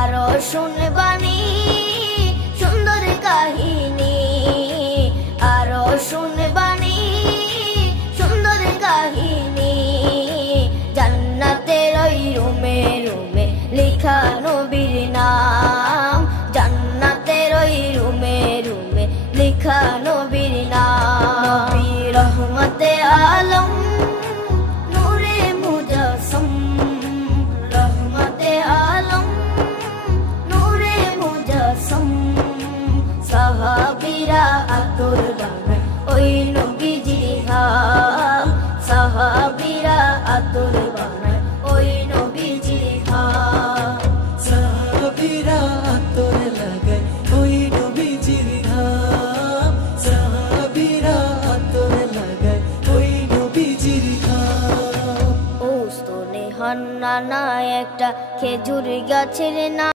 আরো শুনবানি সুন্দর কাহিনী, আরো শুনবানি সুন্দর কাহিনী। জান্নাতের ওই রুমে রুমে লেখা নবীর নাম, জান্নাতের ওই রুমে রুমে লেখা নবীর নাম। নবী রহমতে আলম নূরে মুজাসসম, রহমতে আলম নূরে মুজাসসম। সাহাবীরা আতর বানায় ওই নবীজির ঘাম, সাহাবীরা আতর বানায় ওই নবীজির ঘাম। সাহাবীরা আতর লাগায় ওই নবীজির ঘাম, সাহাবীরা আতর লাগায় ওই নবীজির ঘাম। উস্তনে হান্নানা একটা খেজুর গাছের নাম।